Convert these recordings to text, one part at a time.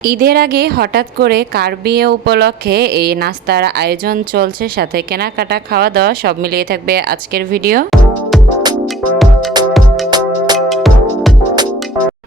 ঈদের আগে হঠাৎ করে কার বিয়ে উপলক্ষে এই নাস্তার আয়োজন চলছে সাথে কেনাকাটা খাওয়া দাওয়া সব মিলিয়ে থাকবে আজকের ভিডিও।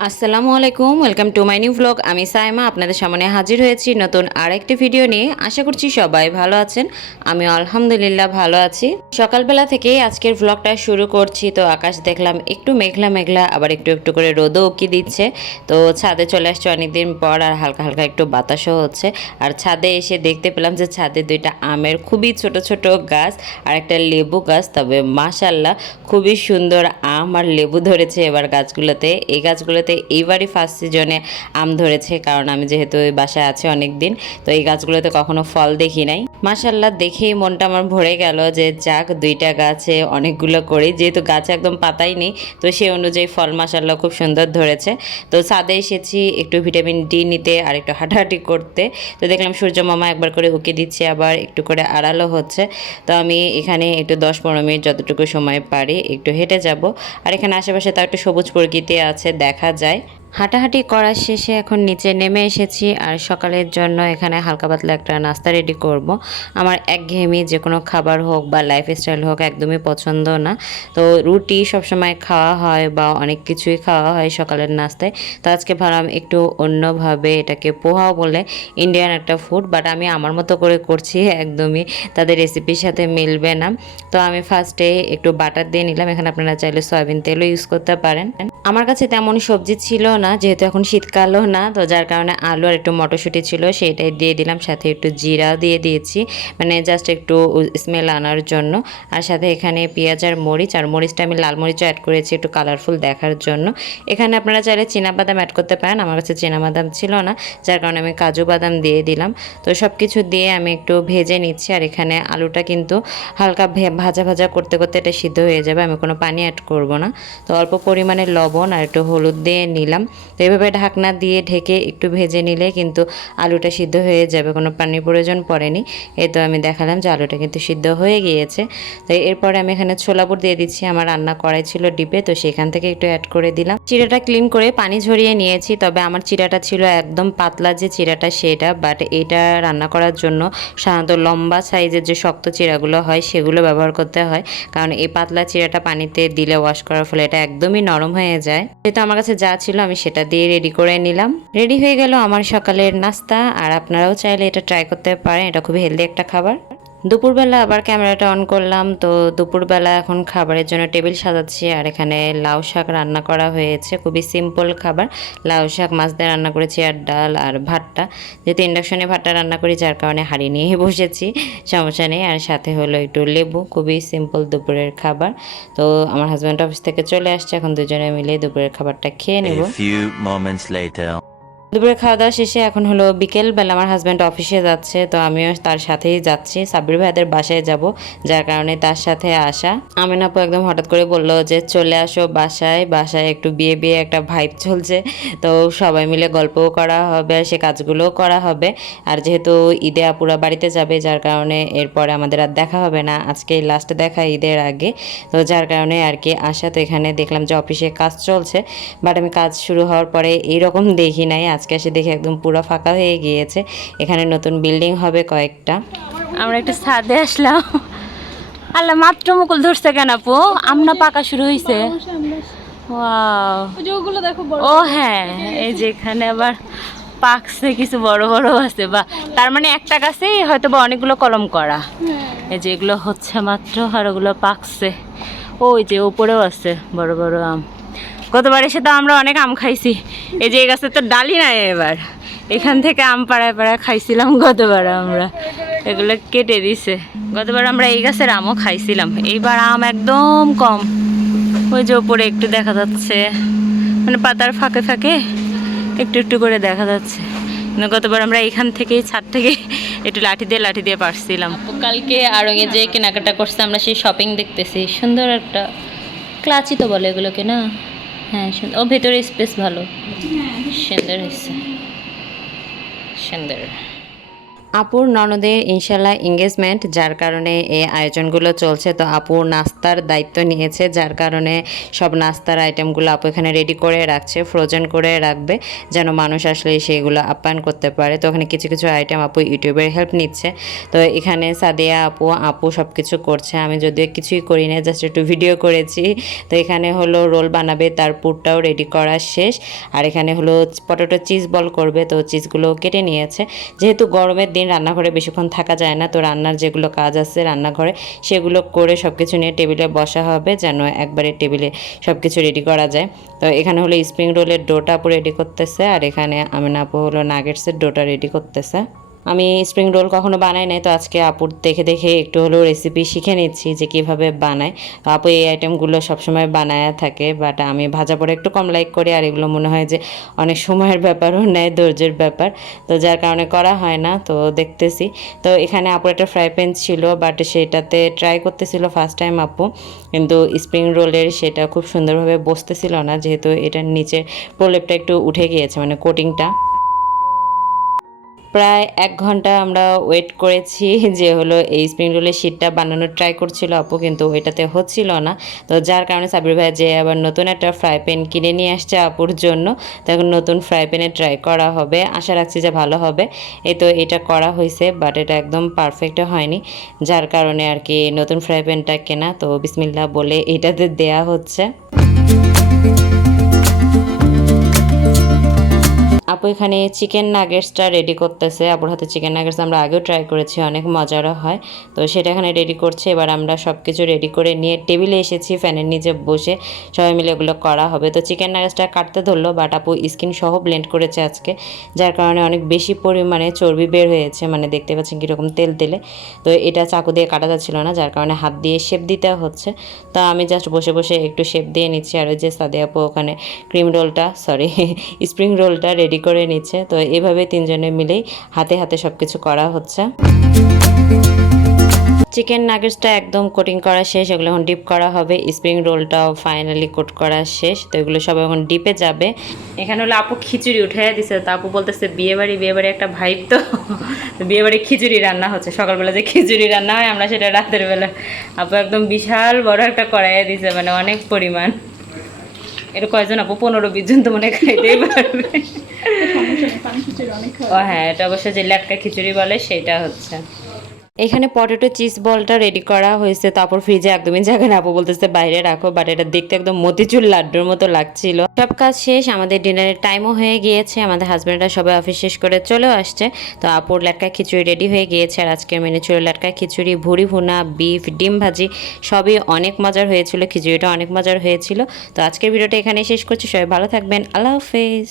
আসসালামু আলাইকুম, welcome to my new blog. আমি সাইমা, আপনাদের সামনে হাজির হয়েছি নতুন আরেকটি ভিডিও নিয়ে। আশা করছি সবাই ভালো আছেন। আমি আলহামদুলিল্লাহ ভালো আছি। সকালবেলা থেকেই আজকের ব্লগটা শুরু করছি। তো আকাশ দেখলাম একটু মেঘলা মেঘলা, আবার একটু একটু করে রোদও উকি দিচ্ছে। তো ছাদে চলে আসছে অনেকদিন পর, আর হালকা হালকা একটু বাতাসও হচ্ছে। আর ছাদে এসে দেখতে পেলাম যে ছাদে দুইটা আমের খুবই ছোট ছোট গাছ আর একটা লেবু গাছ। তবে মাশাল্লাহ খুবই সুন্দর আম আর লেবু ধরেছে এবার গাছগুলোতে। এই গাছগুলোতে এইবারই ফার্স্ট সিজনে আম ধরেছে, কারণ আমি যেহেতু বাসায় আছি অনেক দিন তো এই গাছগুলোতে কখনো ফল দেখি নাই। মাশাল্লাহ দেখেই মনটা আমার ভরে গেল যে যাক, দুইটা গাছে অনেকগুলো করি। যেহেতু গাছে একদম পাতাই নেই, তো সেই অনুযায়ী ফল মাশাল্লাহ খুব সুন্দর ধরেছে। তো ছাদে এসেছি একটু ভিটামিন ডি নিতে আর একটু হাঁটাহাঁটি করতে। তো দেখলাম সূর্য মামা একবার করে উকে দিচ্ছে, আবার একটু করে আড়ালো হচ্ছে। তো আমি এখানে একটু দশ পনেরো মিনিট যতটুকু সময় পারি একটু হেঁটে যাব। আর এখানে আশেপাশে তাও একটু সবুজ প্রকৃতি আছে, দেখা যায়। হাঁটাহাঁটি করার শেষে এখন নিচে নেমে এসেছি আর সকালের জন্য এখানে হালকা পাতলা একটা নাস্তা রেডি করব। আমার একঘেয়েমি যে কোনো খাবার হোক বা লাইফস্টাইল হোক একদমই পছন্দ না। তো রুটি সবসময় খাওয়া হয় বা অনেক কিছুই খাওয়া হয় সকালের নাস্তায়। তো আজকে ভাবলাম একটু অন্যভাবে এটাকে পোহাও বলে ইন্ডিয়ান একটা ফুড বাট আমি আমার মতো করে করছি একদমই। তাদের রেসিপির সাথে মিলবে না। তো আমি ফার্স্টে একটু বাটার দিয়ে নিলাম। এখানে আপনারা চাইলে সয়াবিন তেলও ইউজ করতে পারেন। আমার কাছে তেমন সবজি ছিল না, যেহেতু এখন শীতকালও না, তো যার কারণে আলু আর একটু মটরশুঁটি ছিল সেটাই দিয়ে দিলাম। সাথে একটু জিরা দিয়ে দিয়েছি মানে জাস্ট একটু স্মেল আনার জন্য। আর সাথে এখানে পেঁয়াজ আর মরিচ, আর মরিচটা আমি লাল মরিচও অ্যাড করেছি একটু কালারফুল দেখার জন্য। এখানে আপনারা চাইলে বাদাম অ্যাড করতে পারেন, আমার কাছে বাদাম ছিল না, যার কারণে আমি কাজু বাদাম দিয়ে দিলাম। তো সব কিছু দিয়ে আমি একটু ভেজে নিচ্ছি, আর এখানে আলুটা কিন্তু হালকা ভাজা ভাজা করতে করতে এটা সিদ্ধ হয়ে যাবে, আমি কোনো পানি অ্যাড করব না। তো অল্প পরিমাণে লবণ আর একটু হলুদ দিয়ে নিলাম। তো এভাবে ঢাকনা দিয়ে ঢেকে একটু ভেজে নিলে কিন্তু আলুটা সিদ্ধ হয়ে যাবে, কোনো পানির প্রয়োজন পড়েনি। এই তো আমি দেখালাম যে আলুটা কিন্তু সিদ্ধ হয়ে গিয়েছে। তো এরপরে আমি এখানে ছোলা বুট দিয়ে দিচ্ছি, আমার রান্না করাই ছিল ডিপে, তো সেখান থেকে একটু অ্যাড করে দিলাম। চিড়াটা ক্লিন করে পানি ঝরিয়ে নিয়েছি, তবে আমার চিরাটা ছিল একদম পাতলা যে চিরাটা সেটা বাট এটা রান্না করার জন্য সাধারণত লম্বা সাইজের যে শক্ত চিরাগুলো হয়, সেগুলো ব্যবহার করতে হয়। কারণ এই পাতলা চিরাটা পানিতে দিলে ওয়াশ করার ফলে এটা একদমই নরম হয়ে যায়। যেহেতু আমার কাছে যা ছিল আমি সেটা দিয়ে রেডি করে নিলাম। রেডি হয়ে গেল আমার সকালের নাস্তা। আর আপনারাও চাইলে এটা ট্রাই করতে পারেন। এটা খুবই হেলদি একটা খাবার। দুপুরবেলা আবার ক্যামেরাটা অন করলাম তো দুপুরবেলা এখন খাবারের জন্য টেবিল সাজাচ্ছি আর এখানে লাউ শাক রান্না করা হয়েছে খুবই সিম্পল খাবার। লাউ শাক মাছ দিয়ে রান্না করেছি আর ডাল আর ভাতটা। যেহেতু ইন্ডাকশনে ভাতটা রান্না করি যার কারণে হাঁড়ি নিয়ে বসেছি সমস্যা নেই। আর সাথে হলো একটু লেবু খুবই সিম্পল দুপুরের খাবার। তো আমার হাজব্যান্ড অফিস থেকে চলে আসছে এখন দুজনে মিলে দুপুরের খাবারটা খেয়ে নেব। দুপুরে খাওয়া দাওয়া শেষে এখন হলো বিকেল বেলা আমার হাজব্যান্ড অফিসে যাচ্ছে, তো আমিও তার সাথেই যাচ্ছি। সাব্বির ভাইদের বাসায় যাব, যার কারণে তার সাথে আসা। আমিন আপু একদম হঠাৎ করে বলল যে, চলে আসো বাসায় বাসায় একটু বিয়ে বিয়ে একটা ভাইব চলছে। তো সবাই মিলে গল্পও করা হবে, সে কাজগুলোও করা হবে। আর যেহেতু ঈদে আপুরা বাড়িতে যাবে, যার কারণে এরপরে আমাদের আর দেখা হবে না। আজকে লাস্ট দেখা ঈদের আগে। তো যার কারণে আর কি আসা, তো এখানে দেখলাম যে অফিসে কাজ চলছে। বাট আমি কাজ শুরু হওয়ার পরে এইরকম দেখি নাই। আজকে এসে দেখি একদম পুরো ফাঁকা হয়ে গিয়েছে। এখানে নতুন বিল্ডিং হবে কয়েকটা। আমরা একটু ছাদে আসলাম। আল্লাহ, মাত্র মুকুল ধরছে কেন আপু? আমনা পাকা শুরু হয়েছে ও হ্যাঁ এই যে এখানে আবার পাকছে, কিছু বড় বড় আছে বা, তার মানে একটা গাছেই হয়তো বা অনেকগুলো কলম করা। এই যে এগুলো হচ্ছে মাত্র আর ওগুলো পাকছে। ওই যে উপরেও আছে বড় বড় আম। গতবার এসে তো আমরা অনেক আম খাইছি। এই যে এই গাছের তো ডালি নাই এবার। এখান থেকে আম পাড়ায় পাড়ায় খাইছিলাম গতবার আমরা। এগুলো কেটে দিছে। গতবার আমরা এই গাছের আমও খাইছিলাম। এইবার আম একদম কম। ওই যে ওপরে একটু দেখা যাচ্ছে। মানে পাতার ফাঁকে ফাঁকে একটু একটু করে দেখা যাচ্ছে। গতবার আমরা এখান থেকেই, ছাদ থেকে একটু লাঠি দিয়ে লাঠি দিয়ে পারছিলাম। কালকে আরঙে যে কেনাকাটা করছে, আমরা সেই শপিং দেখতেছি। সুন্দর একটা ক্লাচই তো বলে এগুলোকে, না? হ্যাঁ ও ভেতরে স্পেস ভালো। সুন্দর হয়েছে। সুন্দর। আপুর ননদের ইনশাল্লাহ এঙ্গেজমেন্ট যার কারণে এই আয়োজনগুলো চলছে। তো আপু নাস্তার দায়িত্ব নিয়েছে, যার কারণে সব নাস্তার আইটেমগুলো আপু এখানে রেডি করে রাখছে ফ্রোজেন করে রাখবে, যেন মানুষ আসলে সেগুলো আপ্যায়ন করতে পারে। তো ওখানে কিছু কিছু আইটেম আপু ইউটিউবের হেল্প নিচ্ছে। তো এখানে সাদিয়া আপু আপু সব কিছু করছে। আমি যদিও কিছুই করি না জাস্ট একটু ভিডিও করেছি। তো এখানে হলো রোল বানাবে, তার পুরটাও রেডি করা শেষ। আর এখানে হলো পটেটো চিজ বল করবে, তো চিজগুলো কেটে নিয়েছে। যেহেতু গরমের দিন রান্নাঘরে বেশিক্ষণ থাকা যায় না। তো রান্নার যেগুলো কাজ আছে রান্নাঘরে, সেগুলো করে সব কিছু নিয়ে টেবিলে বসা হবে যেন একবারে টেবিলে সব কিছু রেডি করা যায়। তো এখানে হলো স্প্রিং রোলের ডোটা রেডি করতেছে আর এখানে আমিনাপু হলো নাগেটসের ডোটা রেডি করতেছে। আমি স্প্রিং রোল কখনো বানাই নাই, তো আজকে আপুর দেখে দেখে একটু হলেও রেসিপি শিখে নিচ্ছি যে কীভাবে বানায়। আপু এই আইটেমগুলো সবসময় বানায় থাকে বাট আমি ভাজা পরে একটু কম লাইক করি, আর এগুলো মনে হয় যে অনেক সময়ের ব্যাপারও নেয়, ধৈর্যের ব্যাপার। তো যার কারণে করা হয় না, তো দেখতেছি। তো এখানে আপুর একটা ফ্রাই প্যান ছিল বাট সেটাতে ট্রাই করতেছিল ফার্স্ট টাইম আপু, কিন্তু স্প্রিং রোলের সেটা খুব সুন্দরভাবে বসতেছিল না, যেহেতু এটার নিচে প্রলেপটা একটু উঠে গিয়েছে মানে কোটিংটা প্রায় এক ঘণ্টা আমরা ওয়েট করেছি যে হলো এই স্প্রিং রোলের শীটটা বানানোর ট্রাই করছিল আপু, কিন্তু ওইটাতে হচ্ছিল না। তো যার কারণে সাবির ভাই যে আবার নতুন একটা ফ্রাই প্যান কিনে নিয়ে আসছে আপুর জন্য তো এখন নতুন ফ্রাই প্যানে ট্রাই করা হবে। আশা রাখছি যে ভালো হবে। এই তো এটা করা হয়েছে বাট এটা একদম পারফেক্ট হয়নি। যার কারণে আর কি নতুন ফ্রাই প্যানটা কেনা, তো বিসমিল্লা বলে এটাতে দেয়া হচ্ছে। আপু এখানে চিকেন নাগেটসটা রেডি করতেছে। আপুর হাতে চিকেন নাগেটস আমরা আগেও ট্রাই করেছি, অনেক মজারও হয়। তো সেটা এখানে রেডি করছে। এবার আমরা সব কিছু রেডি করে নিয়ে টেবিলে এসেছি ফ্যানের নিচে বসে সবাই মিলে এগুলো করা হবে। তো চিকেন নাগেটসটা কাটতে ধরলো বাট আপু স্কিন সহ ব্লেন্ড করেছে আজকে, যার কারণে অনেক বেশি পরিমাণে চর্বি বের হয়েছে। মানে দেখতে পাচ্ছেন কীরকম তেল তেলে। তো এটা চাকু দিয়ে কাটা যাচ্ছিল না, যার কারণে হাত দিয়ে শেপ দিতে হচ্ছে। তো আমি জাস্ট বসে বসে একটু শেপ দিয়ে নিচ্ছি। আর ওই যে সাদে আপু ওখানে ক্রিম রোলটা সরি স্প্রিং রোলটা রেডি করে নিচ্ছে। তো এভাবে তিনজনে মিলেই হাতে হাতে সব কিছু করা হচ্ছে। চিকেন নাগেটসটা একদম কোটিং করা শেষ, এগুলো এখন ডিপ করা হবে। স্প্রিং রোলটাও ফাইনালি কোট করা শেষ। তো এগুলো সব এখন ডিপে যাবে। এখানে হলো আপু খিচুড়ি উঠে দিছে। তো আপু বলতেছে, বিয়ে বাড়ি, বিয়ে একটা ভাইব তো। তো বিয়ে বাড়ি খিচুড়ি রান্না হচ্ছে। সকালবেলা যে খিচুড়ি রান্না হয়, আমরা সেটা রাতের বেলা। আপু একদম বিশাল বড় একটা কড়াইয়ে দিছে মানে অনেক পরিমাণ। এটা কয়জন আপু? পনেরো বিশ জন তো মনে খাইতেই পারবে। ও হ্যাঁ এটা অবশ্য যে ল্যাটকা খিচুড়ি বলে সেটা হচ্ছে। এখানে পটেটো চিজ বলটা রেডি করা হয়েছে, তারপর ফ্রিজে একদমই জায়গা আপু বলতেছে, বাইরে রাখো। বাট এটা দেখতে একদম মতিচুর লাড্ডুর মতো লাগছিল। সব কাজ শেষ, আমাদের ডিনারের টাইমও হয়ে গিয়েছে। আমাদের হাজব্যান্ডরা সবাই অফিস শেষ করে চলেও আসছে। তো আপুর লাটকা খিচুড়ি রেডি হয়ে গিয়েছে। আর আজকের মেনু ছিল লাটকা খিচুড়ি ভুড়ি ভুনা বিফ ডিম ভাজি। সবই অনেক মজার হয়েছিল, খিচুড়িটা অনেক মজার হয়েছিল। তো আজকের ভিডিওটা এখানে শেষ করছি। সবাই ভালো থাকবেন। আল্লাহ হাফেজ।